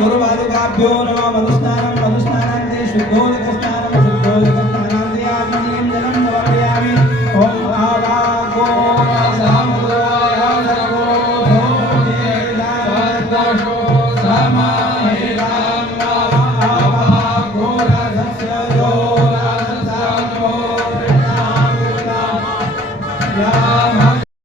गुरुपादुकाभ्यो नमः मधुस्नानं मधुस्नानान्ते शुद्धोदकस्नानं शुद्धोदकस्नानान्ते आत्मनीयं जलं समर्पयामि ॐ भावागो समुद्राय सर्वो भोजेदादशो समाहितं भावागो रसस्य यो रसस्य यो